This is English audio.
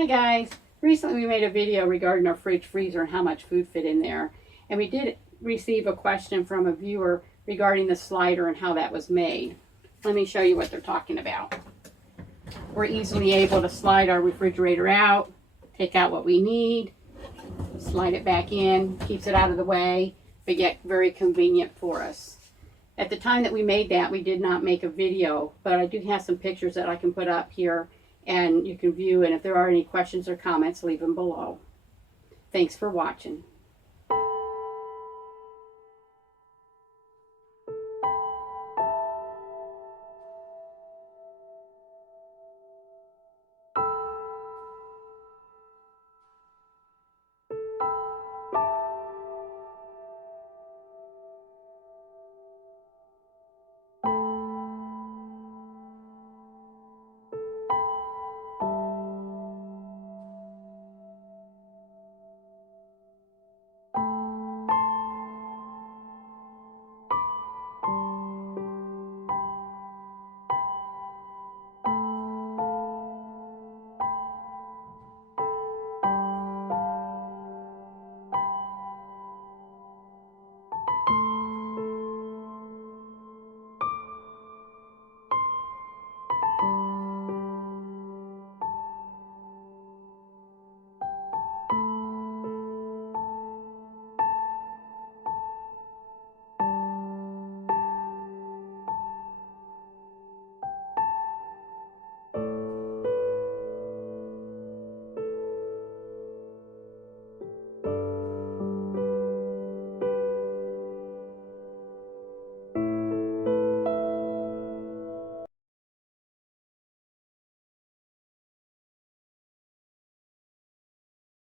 Hi guys, recently we made a video regarding our fridge freezer and how much food fit in there, and we did receive a question from a viewer regarding the slider and how that was made. Let me show you what they're talking about. We're easily able to slide our refrigerator out, take out what we need, slide it back in, keeps it out of the way, but yet very convenient for us. At the time that we made that, we did not make a video, but I do have some pictures that I can put up here and you can view, and if there are any questions or comments, leave them below. Thanks for watching.